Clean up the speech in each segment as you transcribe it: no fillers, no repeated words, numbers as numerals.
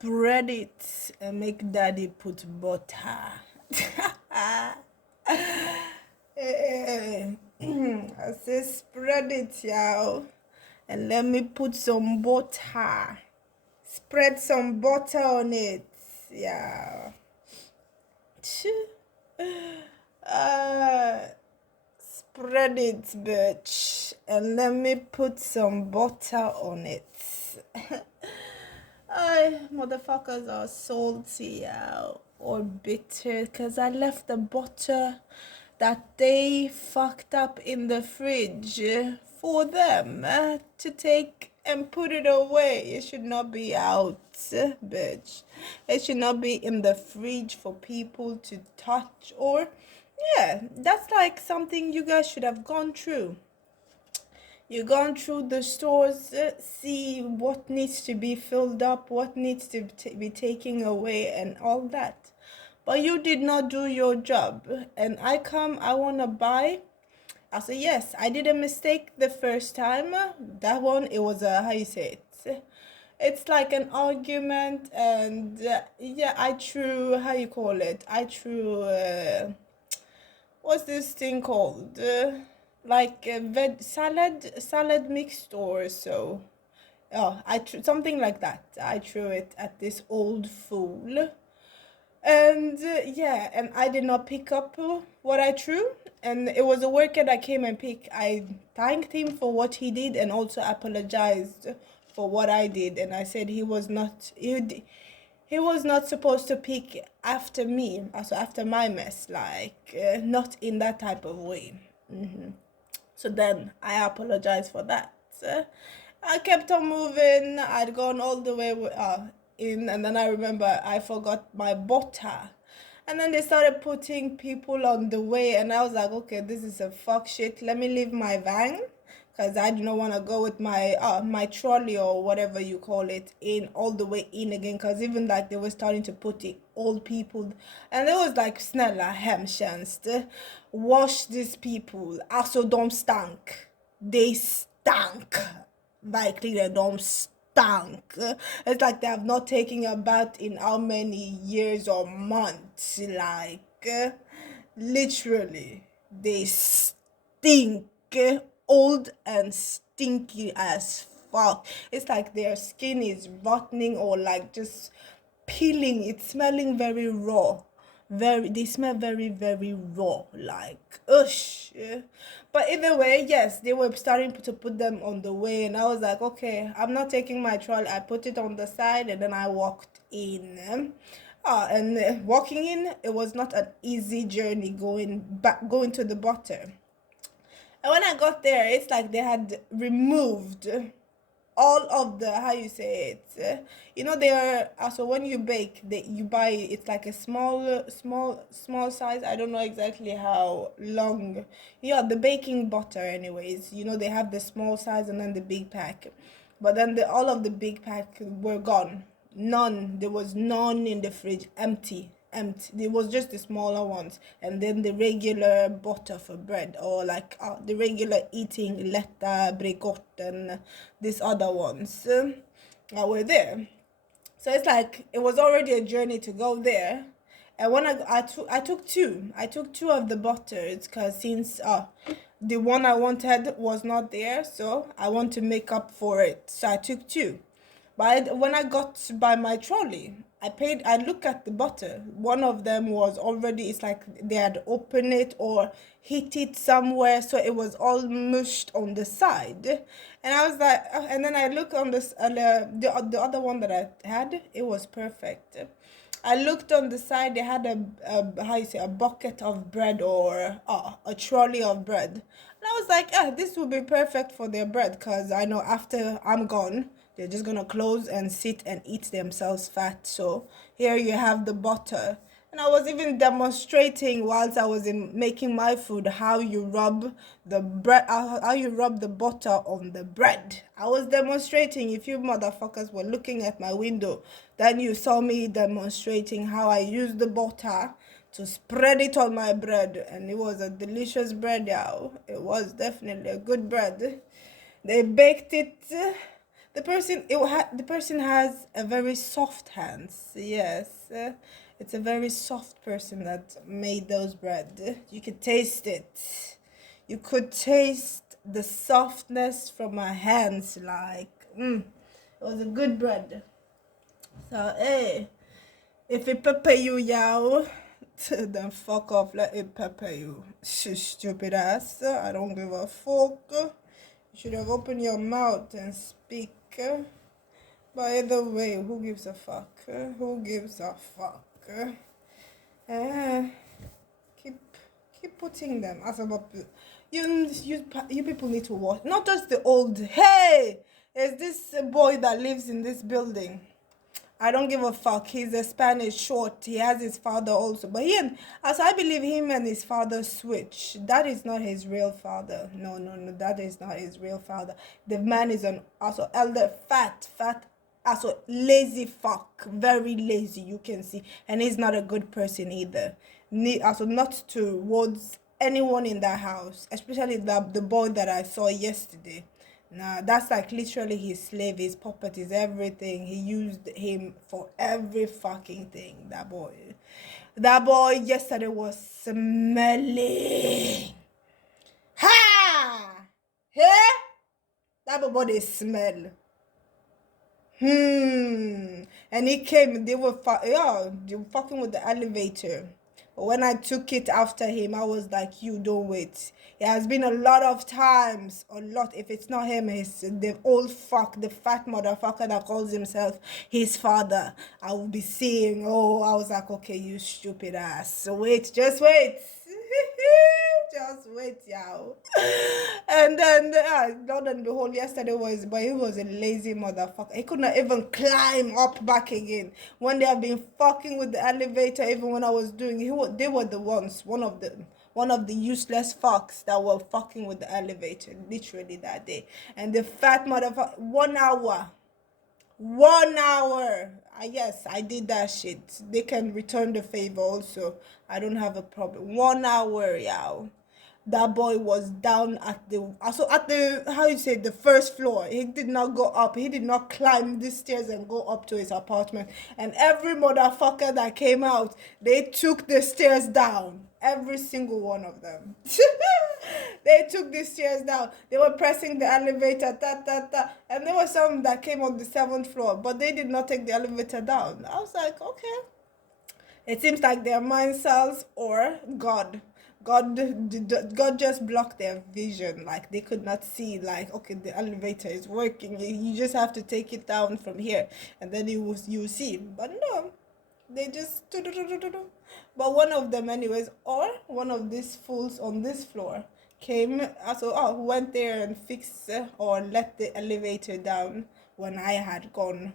spread it and make daddy put butter. I say spread it, y'all. And let me put some butter. Spread some butter on it. Yeah. Uh, Spread it, bitch. And let me put some butter on it. Motherfuckers are salty, or bitter because I left the butter that they fucked up in the fridge for them to take and put it away. It should not be out, bitch. It should not be in the fridge for people to touch or, yeah, that's like something you guys should have gone through. You gone through the stores, see what needs to be filled up, what needs to be taken away, and all that. But you did not do your job. And I want to buy. I say, yes, I did a mistake the first time. That one, it was a, how you say it? It's like an argument, and yeah, I threw, how you call it? I threw, what's this thing called? Like a salad mixed or so. Oh, something like that. I threw it at this old fool, and yeah, and I did not pick up what I threw, and it was a worker that came and picked. I thanked him for what he did and also apologized for what I did, and I said he was not supposed to pick after me, also after my mess, like not in that type of way. So then I apologized for that. I kept on moving. I'd gone all the way in, and then I remember I forgot my butter. And then they started putting people on the way, and I was like, okay, this is a fuck shit. Let me leave my van because I do not want to go with my trolley or whatever you call it in all the way in again. Because even like they were starting to put the old people, and it was like snälla hemtjänst, wash these people. Alltså de stank. They stank. Verkligen, de stank. It's like they have not taken a bath in how many years or months. Like, literally, they stink. Old and stinky as fuck. It's like their skin is rotting or like just peeling. It's smelling very raw. They smell very raw, like ush. Yeah. But either way, yes, they were starting to put them on the way, and I was like, okay, I'm not taking my trolley. I put it on the side, and then I walked in. And walking in, it was not an easy journey going to the bottom. And when I got there, it's like they had removed all of the, how you say it, they are also, when you bake, you buy, it's like a small size. I don't know exactly how long. Yeah, the baking butter anyways, they have the small size and then the big pack, but then all of the big pack were gone. There was none in the fridge. Empty. It was just the smaller ones, and then the regular butter for bread, or like the regular eating letta, bregott, and these other ones were there. So it's like it was already a journey to go there. And when I took two of the butters because since the one I wanted was not there, so I want to make up for it. So I took two. But when I got by my trolley, I looked at the butter. One of them was already, it's like they had opened it or hit it somewhere, so it was all mushed on the side. And I was like, and then I looked on this, the other one that I had, it was perfect. I looked on the side, they had how you say, a bucket of bread or a trolley of bread. And I was like, this would be perfect for their bread because I know after I'm gone, they're just gonna close and sit and eat themselves fat. So here you have the butter. And I was even demonstrating whilst I was making my food how you rub the bread, how you rub the butter on the bread. I was demonstrating. If you motherfuckers were looking at my window, then you saw me demonstrating how I used the butter to spread it on my bread, and it was a delicious bread, yeah. It was definitely a good bread. They baked it The person has a very soft hands. Yes, it's a very soft person that made those bread. You could taste it. You could taste the softness from my hands. Like, it was a good bread. So, hey, if it pepper you, yow, then fuck off. Let it pepper you. Stupid ass. I don't give a fuck. You should have opened your mouth and speak. But either way, who gives a fuck? Who gives a fuck? Uh, keep keep putting them as about you people need to watch. Not just the old. Hey, there's this boy that lives in this building. I don't give a fuck. He's a Spanish short. He has his father also. But as I believe him and his father switch. That is not his real father. No, no, no. That is not his real father. The man is an also elder, fat, also lazy fuck. Very lazy, you can see. And he's not a good person either. Also not towards anyone in that house. Especially the boy that I saw yesterday. Nah, that's like literally his slave, his puppet, his everything. He used him for every fucking thing. That boy. That boy yesterday was smelling. Ha! Hey? That boy they smell. And he came, they were fucking with the elevator. But when I took it after him, I was like, you don't wait. It has been a lot of times, a lot. If it's not him, it's the old fuck, the fat motherfucker that calls himself his father. I will be seeing, I was like, okay, you stupid ass. So wait, just wait. Just wait, y'all. And then, Lord and behold, yesterday but he was a lazy motherfucker. He could not even climb up back again. When they have been fucking with the elevator, even when I was doing, they were the ones, one of the useless fucks that were fucking with the elevator, literally that day. And the fat motherfucker, 1 hour. 1 hour. Yes, I did that shit. They can return the favor also. I don't have a problem. 1 hour, y'all. That boy was down at the how you say the first floor. He did not go up. He did not climb the stairs and go up to his apartment. And every motherfucker that came out, they took the stairs down. Every single one of them. They took the stairs down. They were pressing the elevator, and there were some that came on the 7th floor, but they did not take the elevator down. I was like, okay. It seems like their mind cells or God just blocked their vision. Like they could not see. Like, okay, the elevator is working. You just have to take it down from here, and then you see. But no, they just. But one of them, anyways, or one of these fools on this floor came. Went there and fixed or let the elevator down when I had gone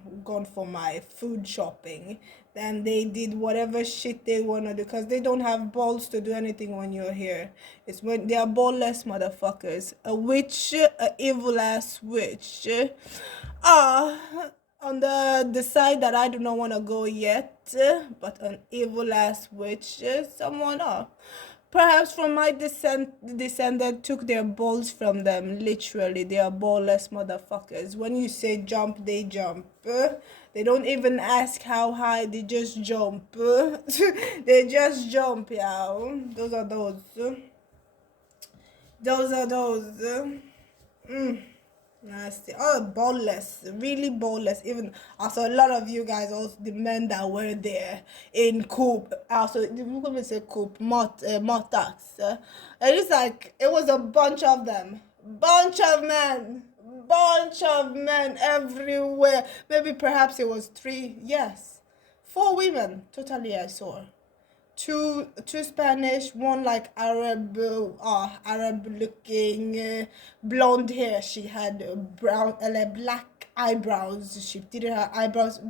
for my food shopping. Then they did whatever shit they wanna do because they don't have balls to do anything when you're here. It's when they are ballless motherfuckers. A witch, a evil ass witch. On the side that I do not want to go yet, but an evil ass witch, someone perhaps from my descendant took their balls from them. Literally, they are ballless motherfuckers. When you say jump, they jump. They don't even ask how high. They just jump. They just jump, yeah. Those are those. Those are those. Nasty. Ballless. Really ballless. Even also a lot of you guys, also the men that were there in Coop. Also, we're gonna say Coop, Motax. It is like it was a bunch of them. Bunch of men everywhere. Maybe perhaps it was 3. Yes. 4 women totally I saw. Two Spanish, one like Arab looking, blonde hair. She had brown, black eyebrows. She did her eyebrows.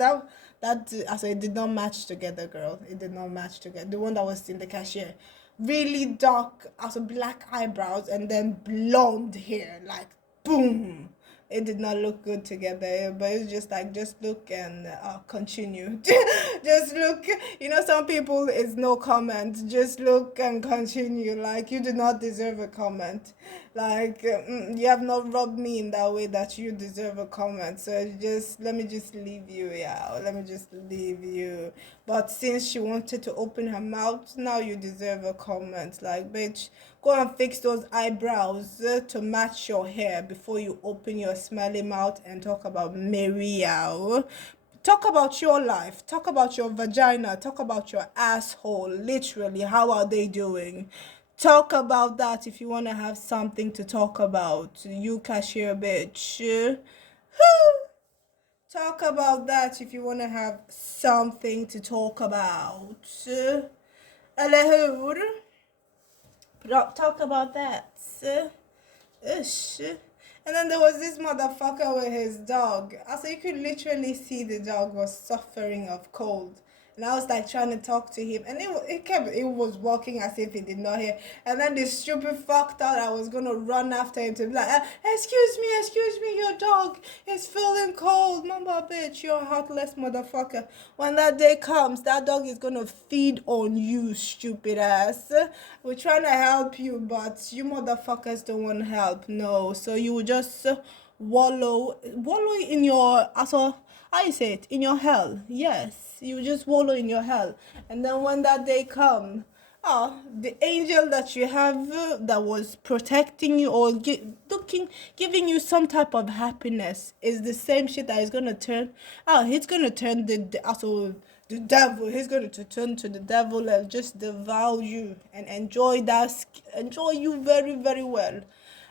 It did not match together, girl. It did not match together. The one that was in the cashier, really dark, black eyebrows, and then blonde hair, like boom. It did not look good together, but it's just like, just look and continue. Just look. Some people it's no comment. Just look and continue. Like, you do not deserve a comment. Like, you have not rubbed me in that way that you deserve a comment. So just let me just leave you. Yeah, let me just leave you. But since she wanted to open her mouth, now you deserve a comment. Like, bitch, go and fix those eyebrows to match your hair before you open your smelly mouth and talk about Maria. Talk about your life. Talk about your vagina. Talk about your asshole. Literally, how are they doing? Talk about that if you want to have something to talk about. You cashier bitch. Talk about that if you want to have something to talk about. Eller hur? Talk about that. Ish. And then there was this motherfucker with his dog. Also, you could literally see the dog was suffering of cold. And I was like trying to talk to him, and it was walking as if he did not hear. And then this stupid fuck thought I was gonna run after him to be like, excuse me, your dog is feeling cold. Mama bitch, you're a heartless motherfucker. When that day comes, that dog is gonna feed on you, stupid ass. We're trying to help you, but you motherfuckers don't want help. No, so you will just wallow in your also how you say it, in your hell. Yes, you just wallow in your hell, and then when that day come, the angel that you have that was protecting you or giving you some type of happiness is the same shit that is gonna turn. He's gonna turn the devil. He's going to turn to the devil and just devour you and enjoy you very, very well.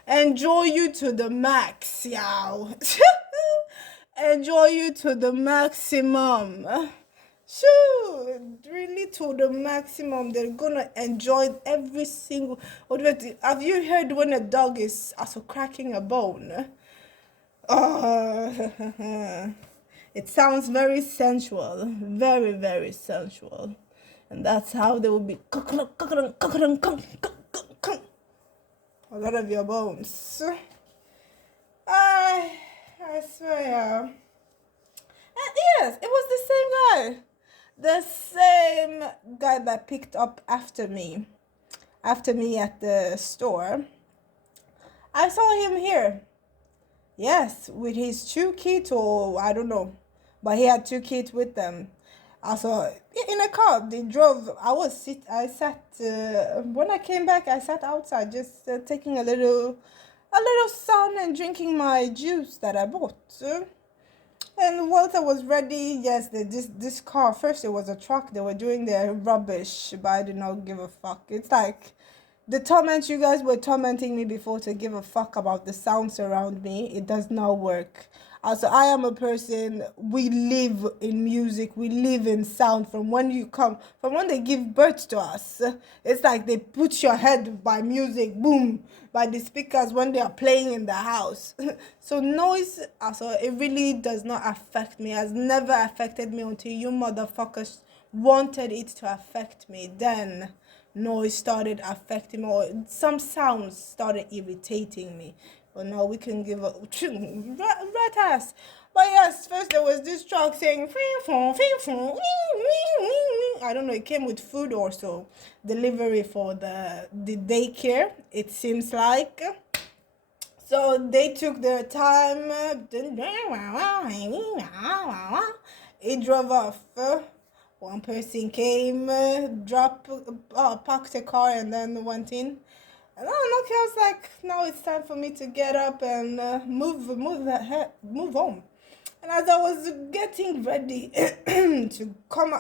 Enjoy you to the max, yow. Enjoy you to the maximum. Sure, really to the maximum. They're gonna enjoy every single. Have you heard when a dog is also cracking a bone? Oh, it sounds very sensual, very, very sensual. And that's how they will be a lot of your bones. I swear. And yes, it was the same guy. The same guy that picked up after me at the store. I saw him here. Yes, with his two kids, or I don't know, but he had two kids with them. Also, in a car, they drove. I sat. When I came back, I sat outside, just taking a little sun and drinking my juice that I bought. And Walter was ready. Yes, this car. First, it was a truck. They were doing their rubbish, but I did not give a fuck. It's like the torment you guys were tormenting me before to give a fuck about the sounds around me. It does not work. Also, I am a person, we live in music, we live in sound from when they give birth to us. It's like they put your head by music, boom, by the speakers when they are playing in the house. So noise, also, it really does not affect me, has never affected me until you motherfuckers wanted it to affect me. Then noise started affecting me, or some sounds started irritating me. But now we can give a rat ass. But yes, first there was this truck saying, I don't know, it came with food or so. Delivery for the daycare, it seems like. So they took their time. It drove off. One person came, parked a car, and then went in. And I was like, now it's time for me to get up and move home. And as I was getting ready to come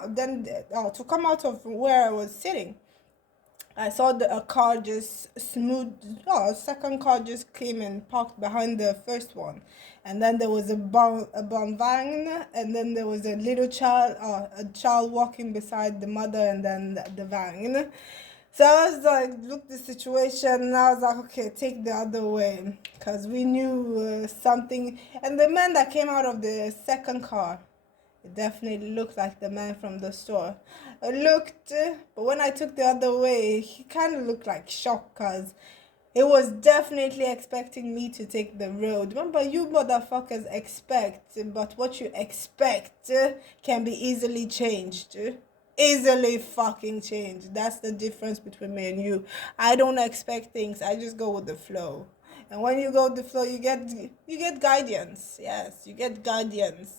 out of where I was sitting, I saw a car just a second car just came and parked behind the first one. And then there was a van, and then there was a little child, a child walking beside the mother, and then the van. So I was like, look the situation, and I was like, okay, take the other way, because we knew something. And the man that came out of the second car, it definitely looked like the man from the store. But when I took the other way, he kind of looked like shocked, because it was definitely expecting me to take the road. Remember, you motherfuckers expect, but what you expect can be easily changed. Easily fucking changed. That's the difference between me and you. I don't expect things. I just go with the flow. And when you go with the flow, you get guidance. Yes, you get guidance.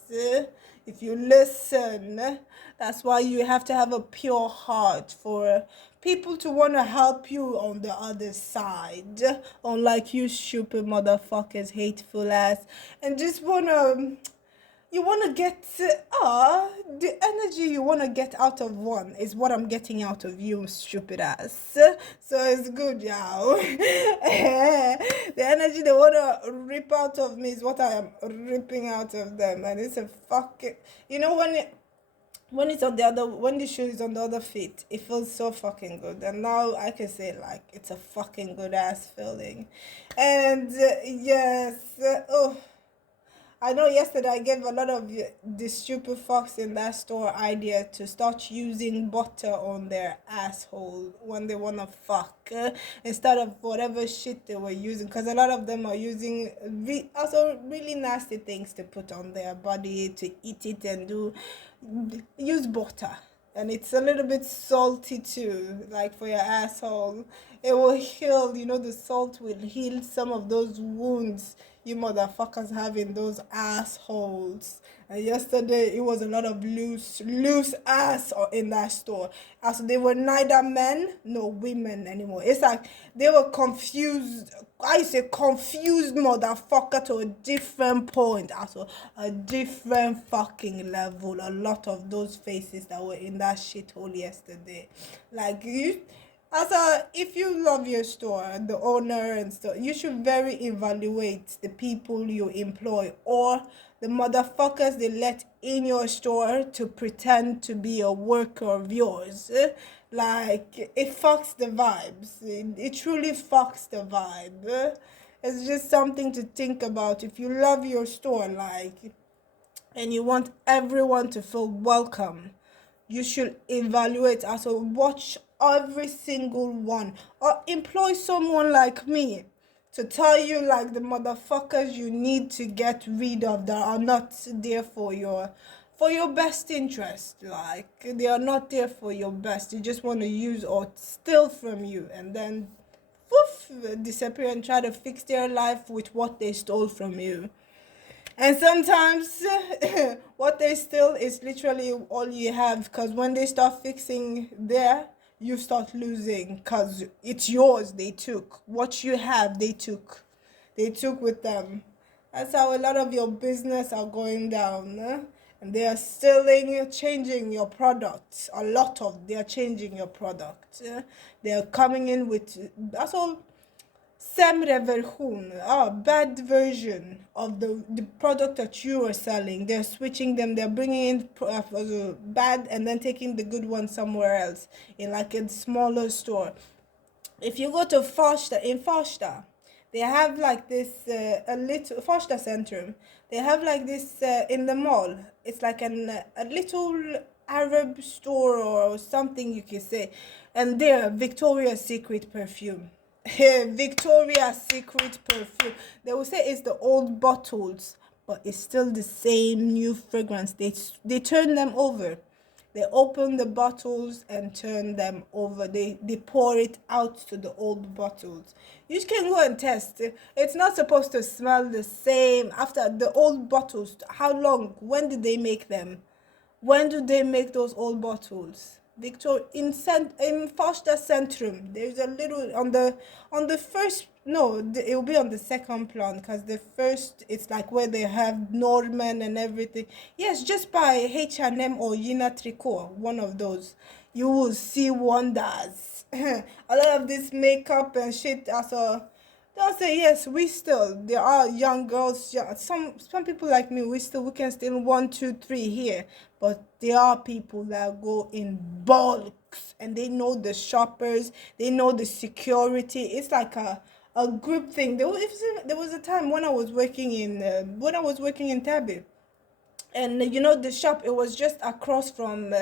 If you listen, that's why you have to have a pure heart for people to want to help you on the other side, unlike you stupid motherfuckers, hateful ass, and just wanna you want to get the energy you want to get out of one is what I'm getting out of you, stupid ass. So it's good, y'all. The energy they want to rip out of me is what I am ripping out of them, and it's a fucking, when it's on the other, when the shoe is on the other feet, it feels so fucking good. And now I can say like it's a fucking good ass feeling. And yes, oh, I know yesterday I gave a lot of the stupid fucks in that store idea to start using butter on their asshole when they wanna fuck, instead of whatever shit they were using, because a lot of them are using also really nasty things to put on their body to eat it and use butter. And it's a little bit salty too, like for your asshole. It will heal, the salt will heal some of those wounds you motherfuckers have in those assholes. And yesterday it was a lot of loose ass in that store. Also, they were neither men nor women anymore. It's like they were confused. I say confused motherfucker to a different point. Also, a different fucking level. A lot of those faces that were in that shithole yesterday. Like you. If you love your store, the owner and stuff, you should very evaluate the people you employ or the motherfuckers they let in your store to pretend to be a worker of yours. Like, it fucks the vibes. It truly fucks the vibe. It's just something to think about. If you love your store, like, and you want everyone to feel welcome, you should evaluate, also watch every single one, or employ someone like me to tell you like the motherfuckers you need to get rid of that are not there for your best interest. Like, they are not there for your best. They just want to use or steal from you and then poof, disappear and try to fix their life with what they stole from you. And sometimes what they steal is literally all you have, because when they start fixing there, you start losing because it's yours. They took what you have. They took with them. That's how a lot of your business are going down. And they are stealing, changing your product. They are changing your product. They are coming in with, that's all, sämre version, bad version of the product that you are selling. They're switching them. They're bringing in bad and then taking the good one somewhere else in like a smaller store. If you go to Farsta, they have like this a little Farsta Centrum. They have like this in the mall. It's like a little Arab store or something you can say, and there Victoria's Secret perfume. Victoria's Secret perfume. They will say it's the old bottles, but it's still the same new fragrance. They turn them over. They open the bottles and turn them over. They pour it out to the old bottles. You can go and test. It's not supposed to smell the same after the old bottles. How long? When did they make them? When do they make those old bottles? In Farsta Centrum, there's a little on the first, no, it will be on the second plan, because the first, it's like where they have Norman and everything. Yes, just buy H&M or Yina Tricot, one of those. You will see wonders. A lot of this makeup and shit also. They'll say, yes, there are young girls, some people like me, we can still 1, 2, 3 here, but there are people that go in bulks, and they know the shoppers, they know the security. It's like a group thing. There was a time when I was working in Tabi, and the shop, it was just across from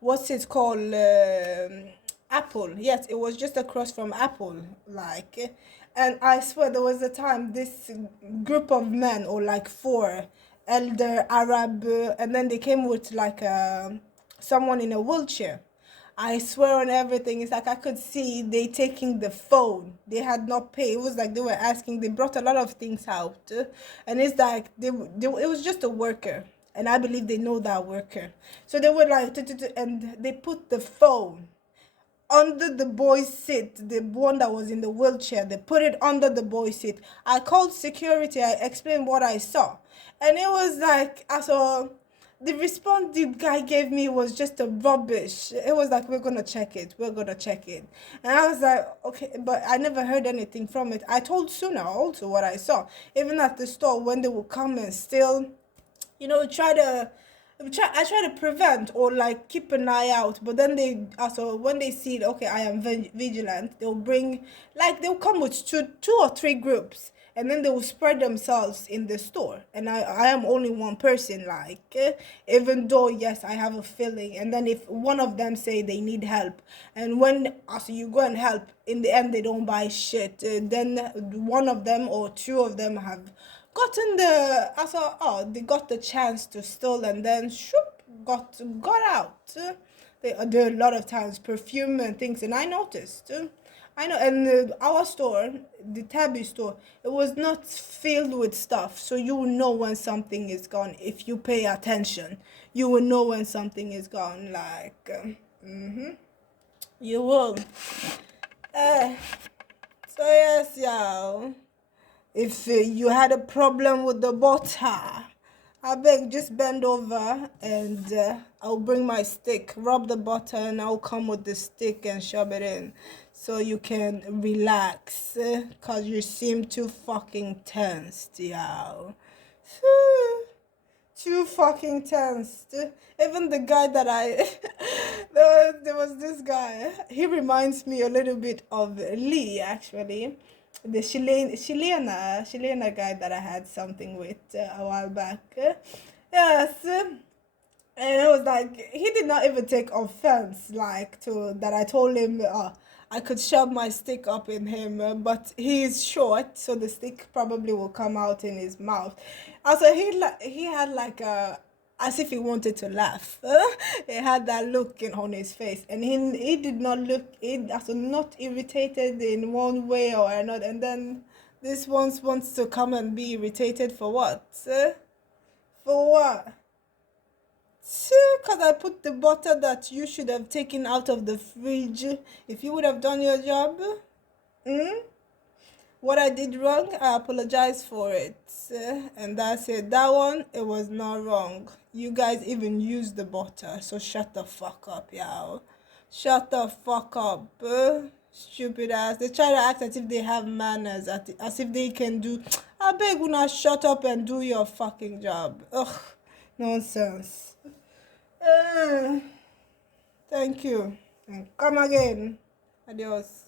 what's it called, Apple. Yes, it was just across from Apple, like. And I swear there was a time this group of men, or like 4 elder Arab, and then they came with like someone in a wheelchair. I swear on everything. It's like I could see they taking the phone. They had not paid. It was like they were asking. They brought a lot of things out, and it's like it was just a worker, and I believe they know that worker. So they were like, and they put the phone under the boy's seat, the one that was in the wheelchair. They put it under the boy's seat. I called security. I explained what I saw, and it was like I saw. The response the guy gave me was just a rubbish. It was like, we're gonna check it, we're gonna check it. And I was like, okay, but I never heard anything from it. I told Suna also what I saw. Even at the store when they would come and still, try to I try to prevent or like keep an eye out, but then they also when they see okay, I am vigilant, they'll bring like they'll come with two or three groups, and then they will spread themselves in the store, and I am only one person, like even though yes I have a feeling, and then if one of them say they need help, and when also you go and help, in the end they don't buy shit, then one of them or two of them have gotten the I saw they got the chance to steal, and then shoop got out. They do a lot of times perfume and things, and I noticed. I know, and our store, the Tabby store, it was not filled with stuff, so you will know when something is gone if you pay attention. You will know when something is gone, like you will. Uh, so yes, y'all. If you had a problem with the butter, I beg just bend over, and I'll bring my stick, rub the butter, and I'll come with the stick and shove it in so you can relax, because you seem too fucking tensed, y'all. Too fucking tensed. Even the guy that there was this guy. He reminds me a little bit of Lee, actually, the Chilena guy that I had something with a while back. Yes, and it was like he did not even take offense, like to that I told him I could shove my stick up in him, but he's short, so the stick probably will come out in his mouth. Also, he had like a as if he wanted to laugh. He had that look on his face, and he did not look also not irritated in one way or another. And then this one wants to come and be irritated for what? For what? Because I put the butter that you should have taken out of the fridge. If you would have done your job, what I did wrong, I apologize for it. And that's it. That one, it was not wrong. You guys even used the butter, so shut the fuck up, y'all. Shut the fuck up. Stupid ass. They try to act as if they have manners, as if they can do. I beg you not shut up and do your fucking job. Ugh, nonsense. Thank you. And come again. Adios.